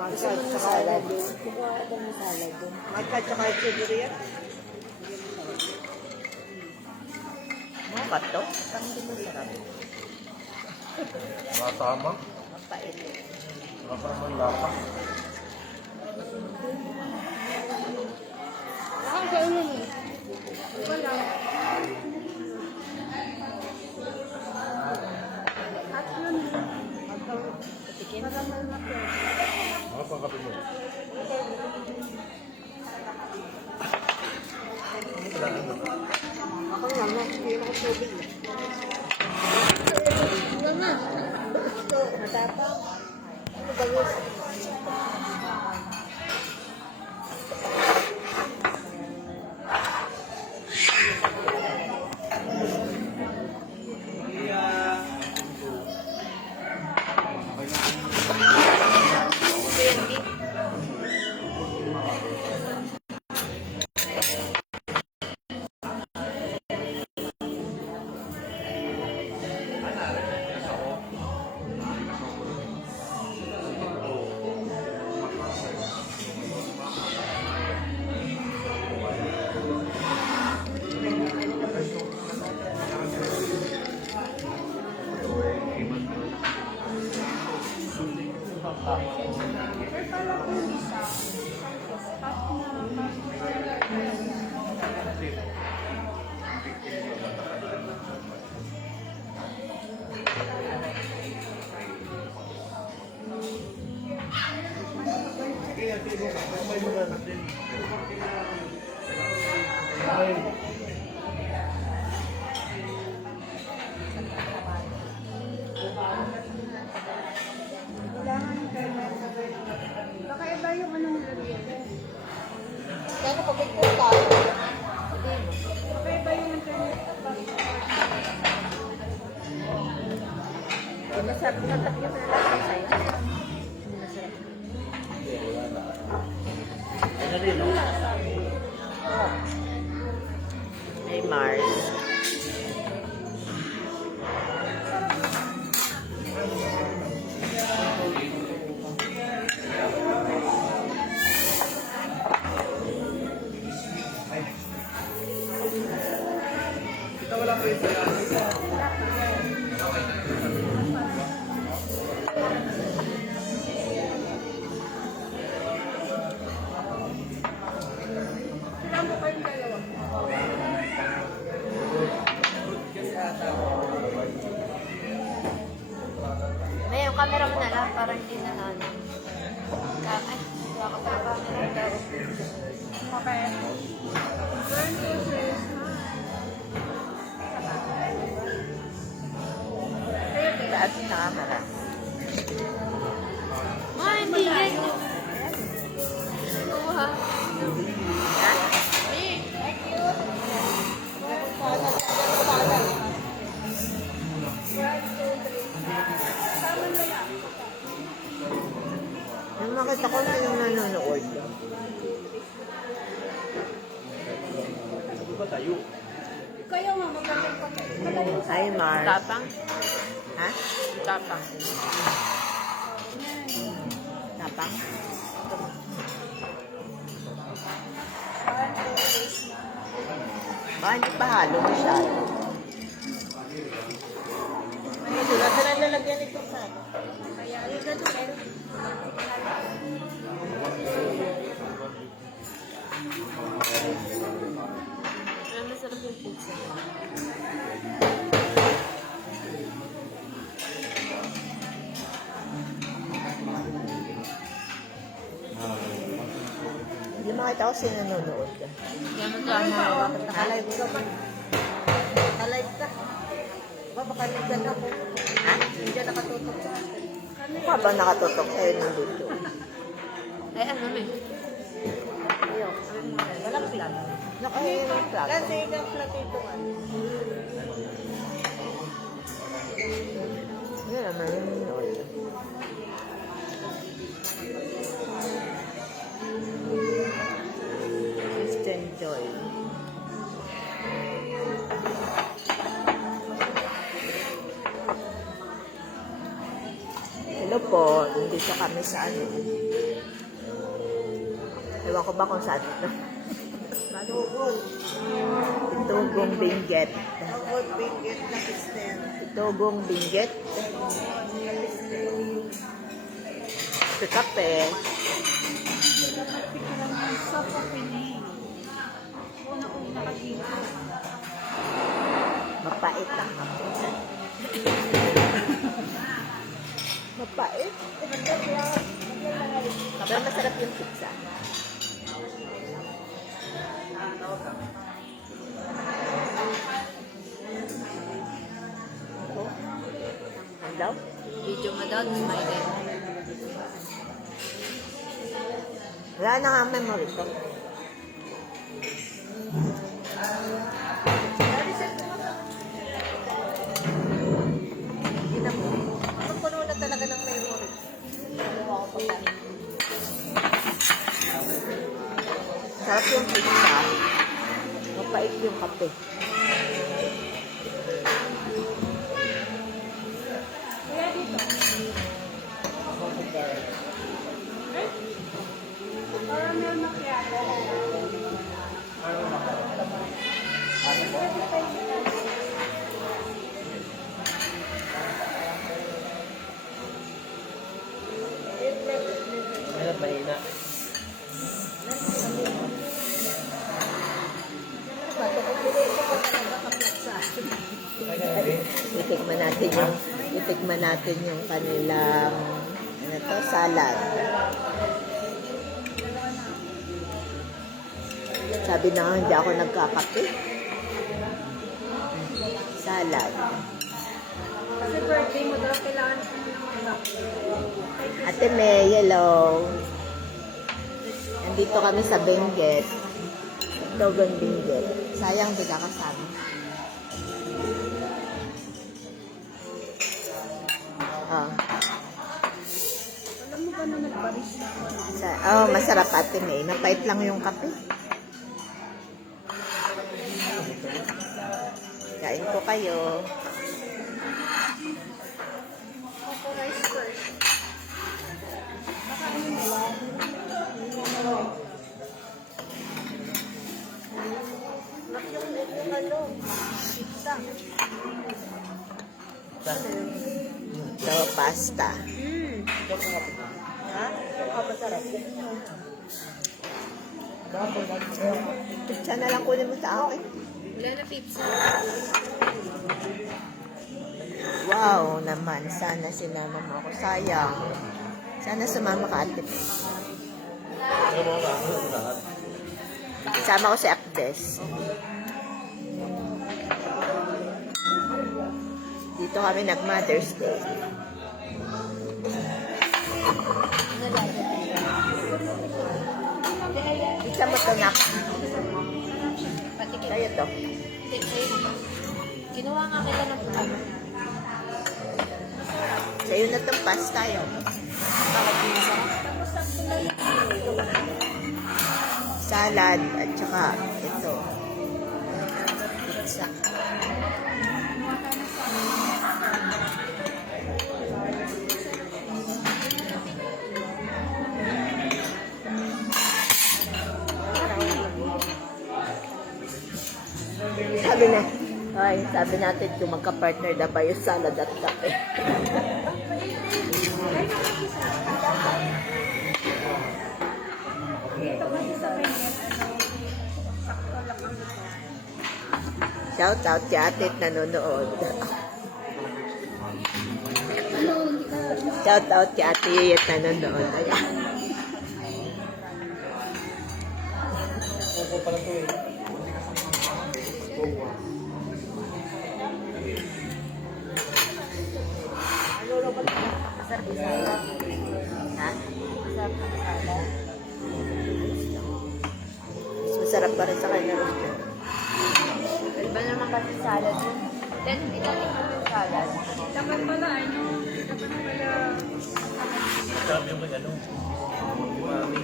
Gusto mo na salad? Kukuha ka ng salad dun. Magka tsaka chiburiya. Mga to? Parang hindi masarap. Matama. Mapait. Matama yung lapa. Nakakainin mo. Wala. At yun. Patikin. Mga pangkapi mo. Ako naman, hindi ako tubig. Wala na. Matapang. Ano ba yun? Baka iba yung ano nilagyan. Kaya kapag po tayo. Baka iba yung internet. Masarap na takyo na lang sa'yo. Masarap. Ano rin, no? Hey, Mars. Sila mo kayong dalawa. May yung camera mo na lang para hindi na ano. Ay, wala ka pala camera daw. Okay. 1, 2, 3. Taas yung camera. Ay, hindi yan. Kuha. Ha? Yung makita ko na yung nanonood. Kayo nga, magaling pa kayo. Hi, Mars. Tapang? Ha? Tapang. Tapang? Baka hindi pa halo masyado. Ay, di ba? Sila lalagyan ito sa ano? Kaya, yung ganun. Pero masarap yung pizza. Hindi makita ko sino nanonood ka. Kaya magkano. Nakalive ka pa. Nakalive ka. Ba, baka nandyan ako. Ha? Nandyan nakatutok sa akin. Mukha ba nakatutok sa'yo nandito? Ay, ano may? Ayaw. Walang plug. Nakahirin ang plug. Kasi yung plug ito nga. Yan naman yung nanonood. Christian Joy. Hello po, nandito kami sa ano, Ewan ko ba kung saan ito. Tugol. Itugong binggit. Tugol, binggit na kister. Itugong binggit. Ito kape. Sa papinig. Una-una ka dito. Mapait ang kape. Mapait. Pero masarap yung pizza. Ano daw? Video mo daw, smile. Wala na nga ang memory ko. Hindi na mo. Puno na talaga ng memory. Sarap yung pizza. Mapait yung kape. Kaya dito. Caramel macchiato. Ayun, mahina. Itikman natin yung kanilang ano to, salad. Sabi na nga, hindi ako nagkakape. Salad. Kasi birthday mo daw, kailangan ko na naman. Ate May, hello. Nandito kami sa Benguet. Dogon Benguet. Sayang di ka kasama. Oh. Alam mo ba na nagbaris na ako? Oh, masarap Ate May. Mapait lang yung kape. Kain ko kayo. Coco rice first. Baka ano nila? Yung ano, pizza. So, pasta. Ha? Oh, masarap. Pizza na lang kunin mo sa akin. Wala na pizza. Wow naman. Sana sinama mo ako. Sayang. Sana sumama ka Ate May. Ayun mo ba? Lahat. Sama ko si Akdes. Dito kami nag-Mother's Day. Pizza mo to, nak. Pati kayo. Kaya to. Kinuha nga kita ng ano. Sa'yo na itong pasta yun. Bakit pinasarap? Salad at saka ito. Pizza. Sabi natin kung magka-partner na ba yung salad at kape. Dito kasi sa Benguet, sakto lang ang ito. Shout out si Atit nanonood. Shout out si Atit nanonood. Ayan. Opo pala to eh. Masarap yung salad. Ha? Masarap yung salad. Mas masarap pa rin sa kanya. Iba naman kasi salad yun. Then, inatikman yung salad. Dapat pala, ano? Dapat pala. Sarap yung may ano. Umami.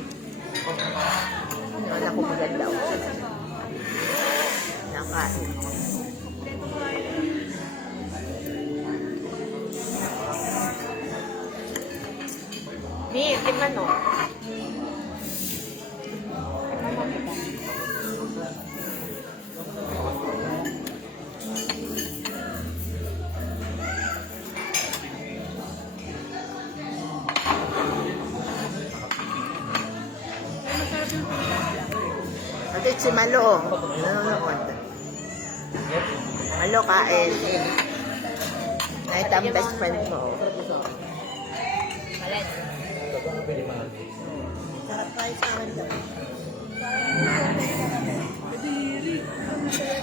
Wala ko maganda ako. Nakain. Mi, tikman mo. si Malo. Nanonood. Malo, kain. Kahit ang best friend mo. Malet. Sarap tayo sa akin daw.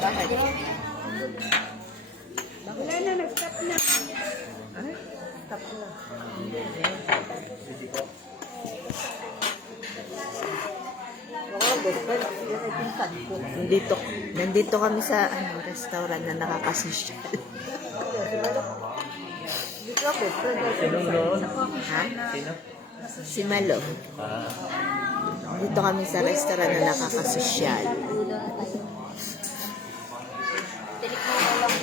Bakit? Wala na, nag-stop na. Ay, stop na. Nandito kami sa restaurant na nakakasosyal. Sinong noon? Ha? Sino? Si Malo. Ah. Dito kami sa restaurant na nakakasosyal. Tinikman mo lang.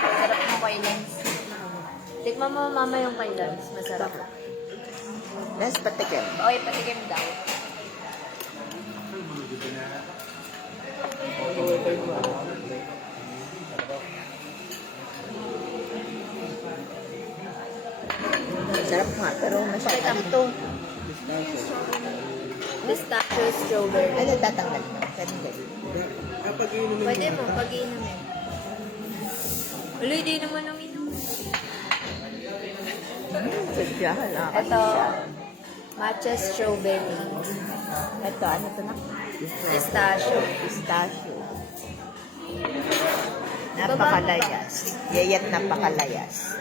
Sarap mo kay Lance. Tikman mo mama yung kay Lance. Masarap. Let's patikim. Okay, patikim daw. Sarap nga, pero masarap ito. Pistachio strawberry. Ano tatanggal mo? Kanina. Pwede mo, pag-iinumin. Wala, hindi naman uminom. Sadya, Ito, nakakasosyal. matcha strawberry. Ito, ano ito na? Pistachio. Pistachio. Napakalayas. Yayat napakalayas.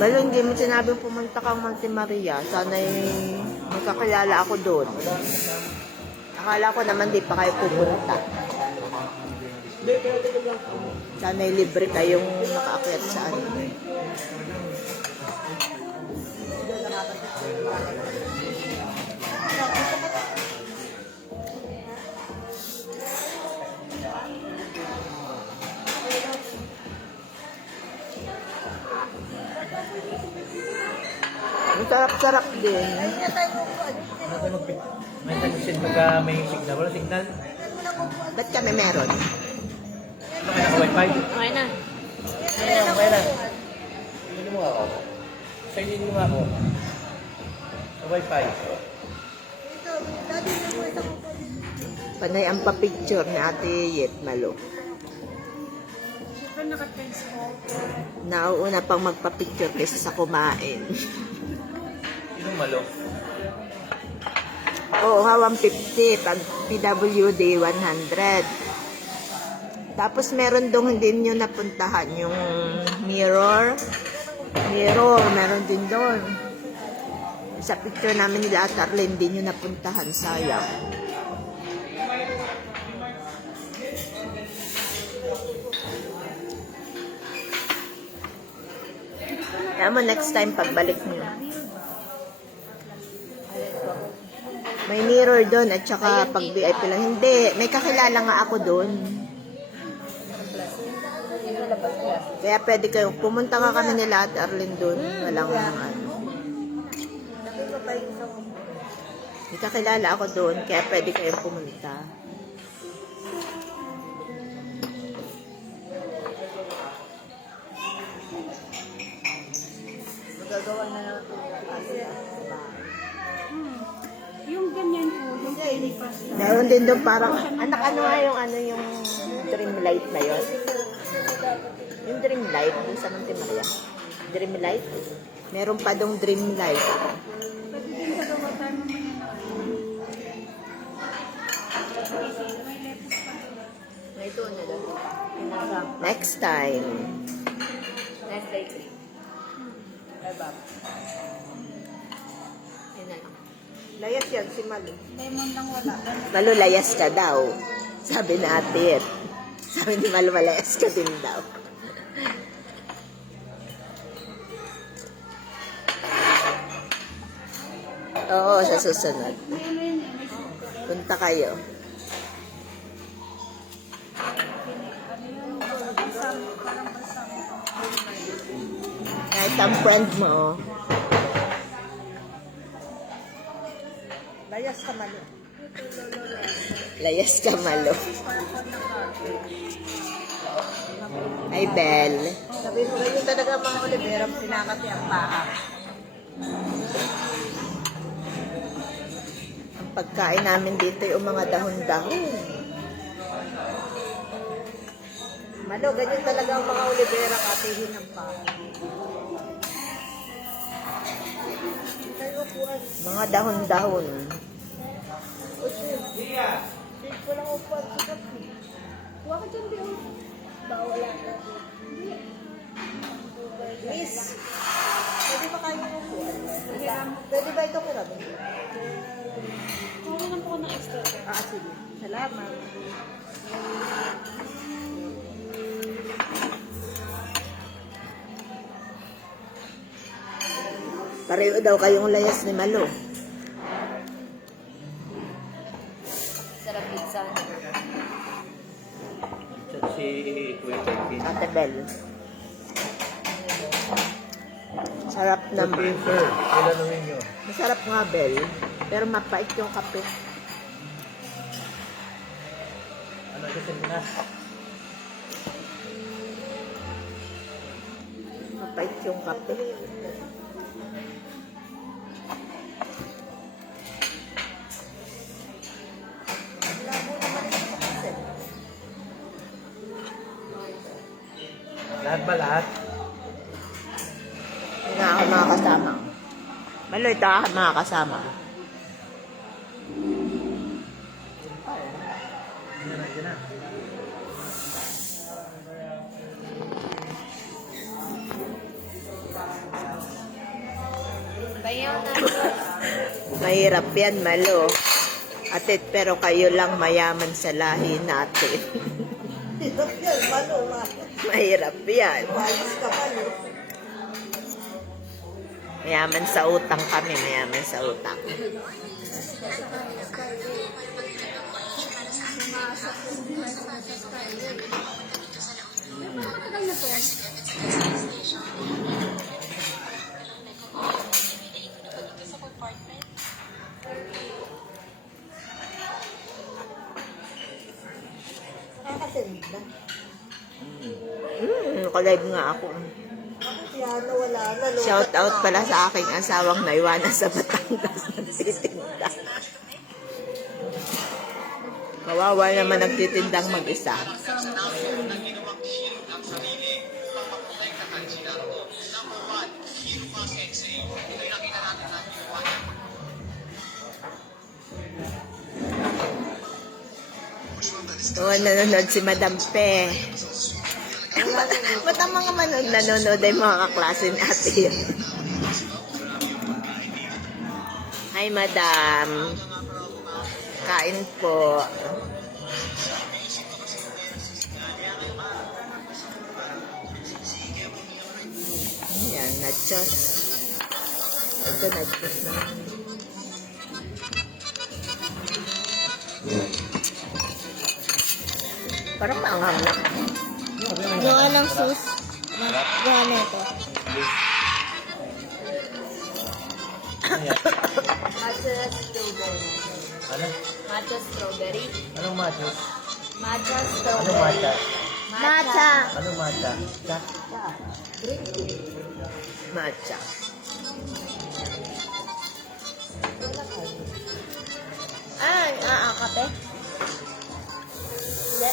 Balo, hindi mo sinabi pumunta kang Monte Maria. Sana'y magkakilala ako doon. Akala ko naman di pa kayo pupunta. Sana'y libre kayong makaakyat sa ano. Masarap-sarap din. May nagsin pagka may signal. Wala signal? Ba't kami meron? Ano kayo naka-wifi? Okay na. Okay na. Hindi mo ako. Sa inyo mo ako. Sa wifi. Panay ang papicture ni Ate Yet Malo. Siyempre naka-transfer. Nauuna pang magpapicture kaysa sa kumain. Sinong malo? Oo, 150 pag PWD 100. Tapos meron dong hindi nyo napuntahan yung mirror. Mirror, meron din doon. Sa picture namin nila at Arlene, hindi nyo napuntahan. Sayang. Kaya mo next time pagbalik nyo. May mirror doon at saka pag VIP lang. Hindi, may kakilala nga ako doon. Kaya pwede kayo, pumunta ka kami nila at Arlene doon. Walang ano. May kakilala ako doon, kaya pwede kayong pumunta. Magagawa na lang ito. Yung ganyan po, yung pinipas na. Meron din doon parang, anak, ano nga yung, ano, yung dream light na yun? Yung dream light, yung sa Monte Maria. Dream light? Meron pa dong dream light. Pwede din sa gawa tayo mamaya na. May lettuce pa. May ito na doon. Next time. Next day 3. Diba? Yun na lang. Layas yan si Malu. Lemon lang wala. Malu, layas ka daw. Sabi natin. Sabi ni Malu, malayas ka din daw. Oo, sa susunod. Punta kayo. Kahit ang friend mo. Layas ka, Malu. Layas ka, Malu. Ay, Bel. Sabi mo, ganyan talaga mga Olivera, pinakati ang paa. Pagkain namin dito yung mga dahon-dahon. Malo, ganyan talaga ang mga olivera, katihin ng pa. Mga dahon-dahon. Kuha ka dyan, Bill. Bawal lang. Miss, pwede ba kayo ng buwan? Pwede ba ito kirabi? Kuha lang po ng extra. Sige. Salamat. Pareho daw kayong layas ni Malo. Sarap pizza. Si Kuya Kevin. Ate Bel. Sarap naman. Sir, kailan nyo? Masarap nga, Bel. Pero mapait yung kape. Ano kasi mo na? Mapait yung kape. Lahat ba lahat? Hindi na ako makakasama. Malo, ito ako makakasama. Yan na. Bayaw na. Mahirap yan, Malo. Atit, pero kayo lang mayaman sa lahi natin. Mahirap yan. Mayaman sa utang kami, mayaman sa utang. Matagal na to. Nakalive nga ako. Shout out pala sa aking asawang naiwanan sa Batangas nagtitinda. Kawawa naman nagtitindang mag-isa. Nanonood si Madam Pe. Ba't ang mga nanonood ay mga kaklase ni ate yun? Hi, Madam. Kain po. Ayan, nachos. Ito, nachos na. Parang maanghang na. Gawa ng sus. Gawa na ito. Matcha strawberry. Ano? Matcha strawberry. Anong matcha? Matcha Anong strawberry. matcha? Matcha. Anong matcha? Matcha. Kape? Hindi.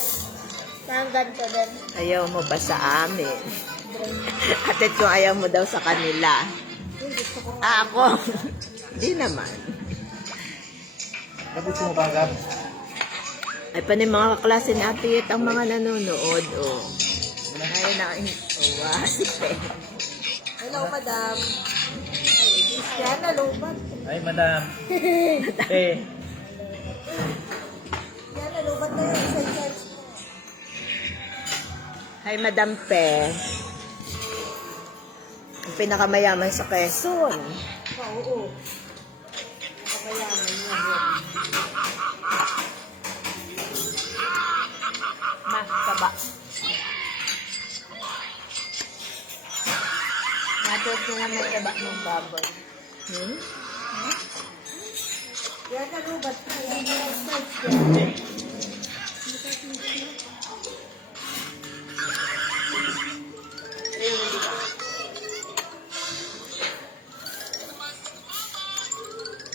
Parang ganito din. Ayaw mo ba sa amin? Atit kung ayaw mo daw sa kanila. Ako. Di naman. Gusto mo ba, Gab? Ay, pa yung mga kaklase ni Ate Yet ang mga nanonood. Oh. Ay, wasip eh. Hello, madam. Yan, nalubat. Ay, madam. Eh. Yan, nalubat na yung isa-isa. Hi, Madam Pe. Ang pinakamayaman sa Quezon. Oo. Nakayaman niya. Taba. Nachos na lang may taba ng baboy. Yan, nalubat. Hindi niya size.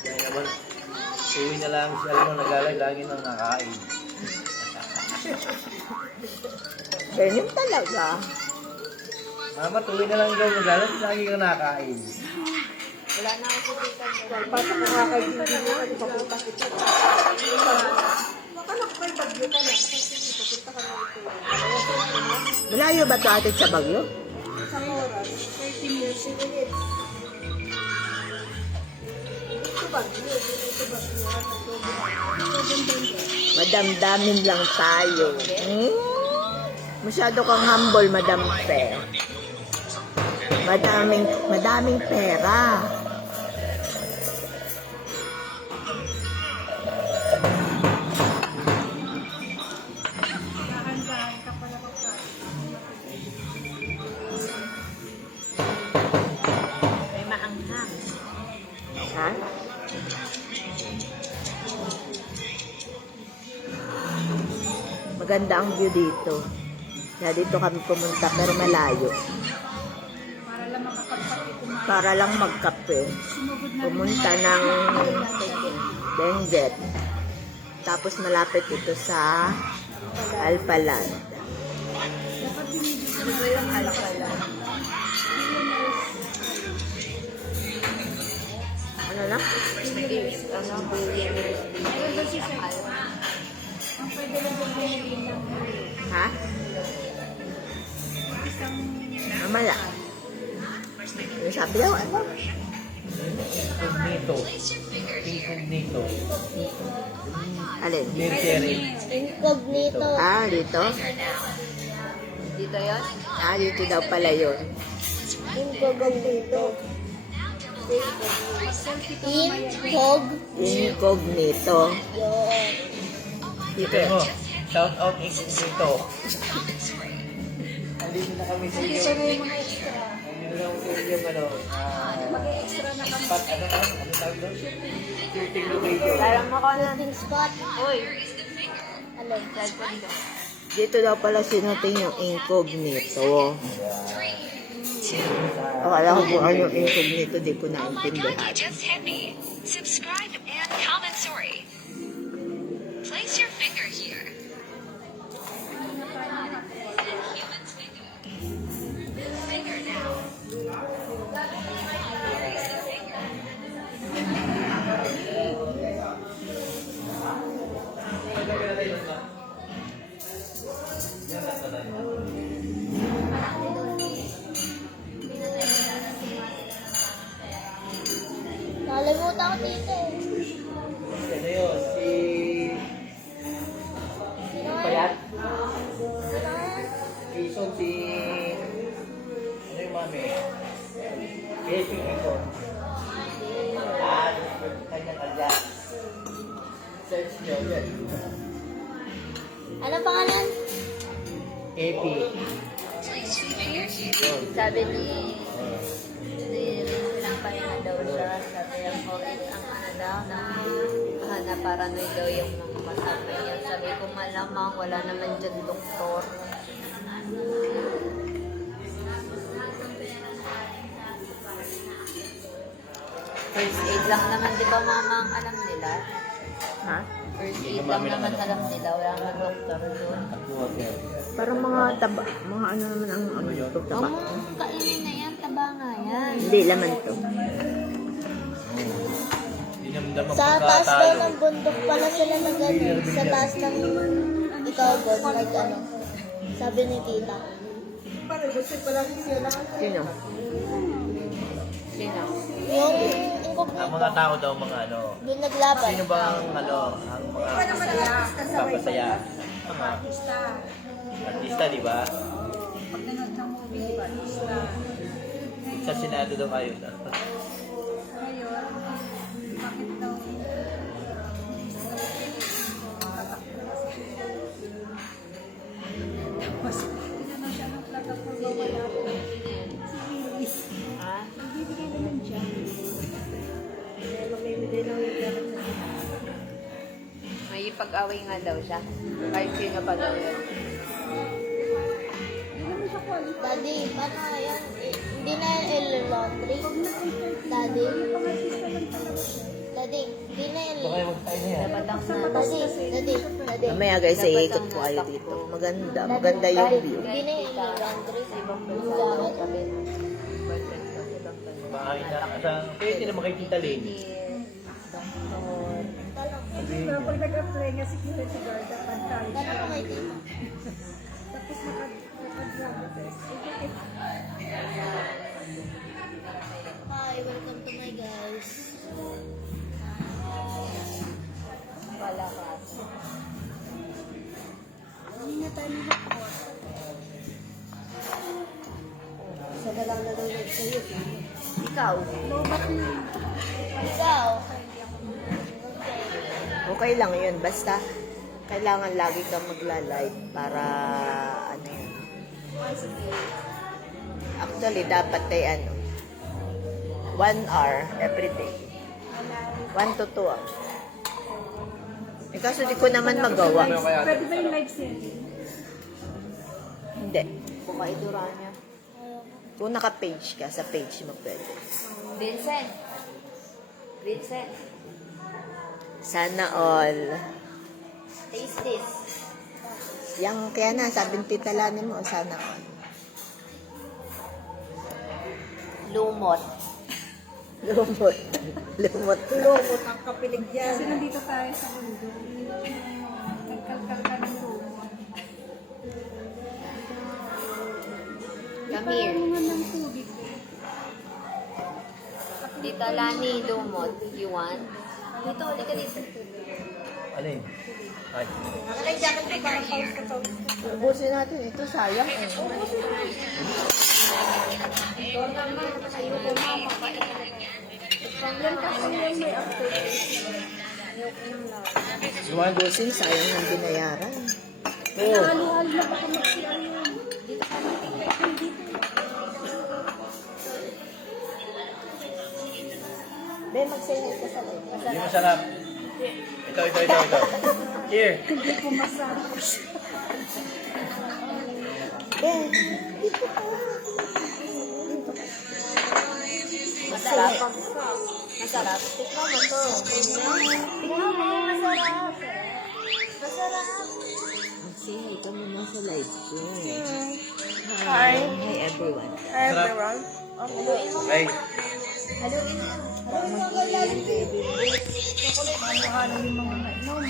Kaya naman, uwi na lang ay lagi nang nakain. Ganyan talaga. Mama, tuloy na lang ikaw magalit, lagi kang nakain. Wala na ako sa titan. Pasok ko nga kay Hindi mo ano papunta kita. Baka nakapay bagyo ka na. Kasi pupunta ka na ito. Malayo ba ito atin sa Bagyo? Sa oras, 30 minutes. Ito bagyo. Ito bagyo. Madamdamin lang tayo. Masyado kang humble, Madam Pe. Madaming pera. Dahan-dahan ka pala magkain. May maanghang. Ha? Maganda ang view dito. Kaya dito kami pumunta pero malayo. Para lang makapagpapit kumain. Para lang magkape. Sumugod na Pumunta ng Benguet. Tapos malapit ito sa Alpaland. dapat binibig ko Ano ba yung alpala? Ano na? Ano, billionaires day ang alpala. ang pwede lang bumili ng Ha? isang Mamala. Ano sabi daw? Ano? Incognito. Incognito. Alin? Military. Incognito. Ah, dito? Dito yun? Ah, dito daw pala yun. Incognito. Incognito. Dito. Sabi mo, shout out Incognito. Andito na kami sa iyo. isa na yung mga extra. Andito na kami sa iyo, ano, Mag-extra na kami. spot, ano tawag doon? Shooting location. Parang ako na. Shooting spot. Uy, Alin? cellphone ko. Dito daw pala sinuting yung incognito. Akala ko kung ano yung incognito, di ko Like how naintindihan. you just hit me. Subscribe and comment story. Place your finger here. Human's finger. This finger now. Raise the finger. Nakalimutan ko dito eh. Ano yun? Sino nga? Payat? Sino nga? Quezon ano yung mami? Quezon ito. Kanya-kanya. Search nyo yun. Ano pangalan? AP. Place your finger here. Yun. Sabi ni pinapahinga daw siya. Sabi ang COVID ang ano daw, na paranoid daw yung mga kasama niya. Sabi ko malamang, wala naman dyan doktor. First aid lang naman, di ba mama ang alam nila? Ha? First aid lang naman alam nila, wala naman doktor doon. Parang mga taba, mga ano naman ang ano ito, taba. Kainin na yan, taba nga yan. Hindi, laman to. Hindi naman daw Sa taas daw ng bundok pala sila nag-ano. Sa taas ng ikaw God, nag-ano. Sabi ni tita. Parang gusto pala sila. Sino? Sino? Yung Ang incognito. mga tao daw mga ano. Doon naglaban. Sino ba ang ano, ang mga papasaya? Mga Artista. artista, di ba? Pag nanood ng movie, di ba? Artista. Sa Senado daw kayo. Ngayon, bakit daw tapos, tinanong siya ng plataforma wala po. Si Willis. Ha? Nagbibigay naman dyan. Kaya mamimigay daw yung pera sa May pag-away nga daw siya. Kahit sino pa daw yun. Hindi naman siya qualified. Daddy, paano yan? Hindi na yan il-laundry. Daddy, Pang-artista lang talaga siya. Daddy, di na yan. Baka mag-tayo na yan. Dapat ang na. Daddy. Mamaya guys, iikot ko kayo dito. Maganda yung view. Di na yan. Laundry. Sa ibang bansa. Sabi, boyfriend ko sa ibang bansa. Bahay na. Pwede naman kay Tita Lenny. So, pag nag-apply nga si Kita si Garda, pag-college Tanong ko kay Tita. tapos naka-drug test. Hi, welcome to my guys. Wala ka. Hindi na tayo nakapot. Isa na lang nanonood sa'yo. Ikaw. Ikaw. Okay lang yun. Basta, kailangan lagi kang magla-live para, ano yun. Actually, dapat ay 1 hour every day. 1 to 2 hours. Eh, kaso di ko naman magawa. Pwede ba yung live streaming? Hindi. Bukaidura niya. Kung naka-page ka, sa page mo pwede. Vincent. Vincent. Sana all. Taste this. Yang kaya na, sabi ng tita Lani mo, sana all. Lumot. Lumot. Lumot. Lumot ang kapilig yan. Kasi nandito tayo sa mundo. Nagkalkal ka ng lumot. Come here. Ano ng tubig eh. Tita Lani, lumot. You want? Dito, ulit ka dito. Alin? Ay. Nakalay jacket ko parang pause ka pause. Ubusin natin. Ito sayang eh. Ito naman. Ayoko mama. Yan kasi yung may aftertaste. Lumayan doon. Ubusin, sayang ng binayaran. Oo. Halo-halo na baka mag-CR yun. Dito ka na. Be, mag-say ka sa live. Hindi masarap. Ito. Here. Hindi ko masarap. Be, Masarap. Masarap. Tikman mo to. Tikman mo. Masarap. Masarap. mag-say hi ka muna sa live ko. Hi. Hi everyone. Masarap. Okay. Haluin mo. Halo-halo yung mga inom.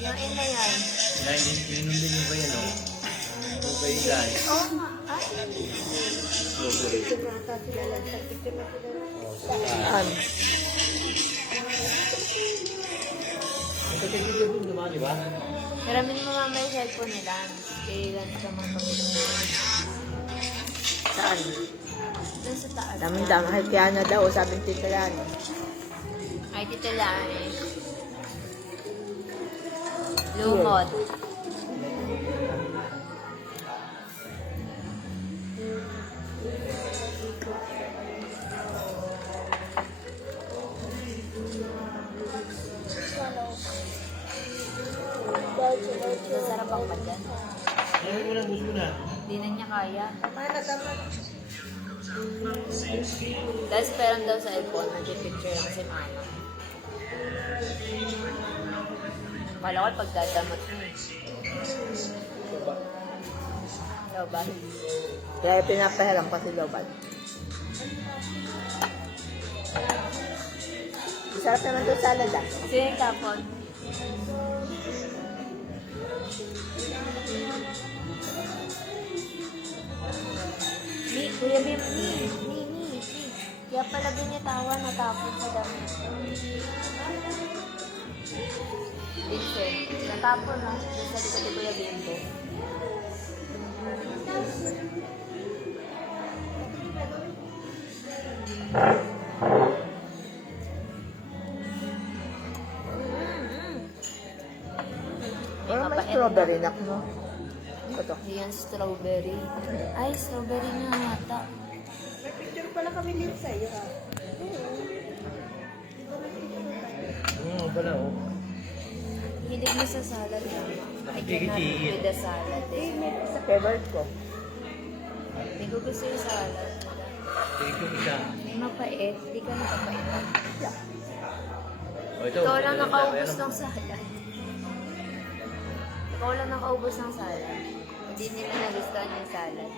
Yung ina yan. Ininom din yung ba yan, oh? Okay, guys. Ito kay Tito Boom, di ba? Hiramin mo mamaya yung cellphone nila. Kailan ka magpapilong. Saan? Doon sa taas. Daming-dami. Kay Kiana daw, sabi ng tita Lani. Ay, Tita Lani. Lumot. Masarap ang pa dyan. Ayaw mo na, bus mo na. Hindi na niya kaya. Dahil speram daw sa iPhone, nag-picture lang si mama. Kala ko pagdadamot mo eh. Daw ba? Kaya pinapahiram ko si Loban. Masarap naman ito salad ah. Sino yung tapon? Kuya Bim, ni. Kaya pala binitawan natapon sa damit. Vincent, natapon lang. Sa likod ni Kuya Bimbo. Pero may strawberry na mo. Ano to? Ayan, strawberry. Ay, strawberry na ata. May picture pala kami dito sa iyo ha. Pala, oh. Hilig mo sa salad. I Nakikiti. cannot with the salad. Eh. Favorite ko. Hindi ko gusto yung salad. Take yung isa. May mapait. Hindi ka nakapait. O ito. Ikaw lang ito, nakaubos ito, ng salad. Ikaw lang nakaubos ng salad. Hindi nila nagustuhan yung salad.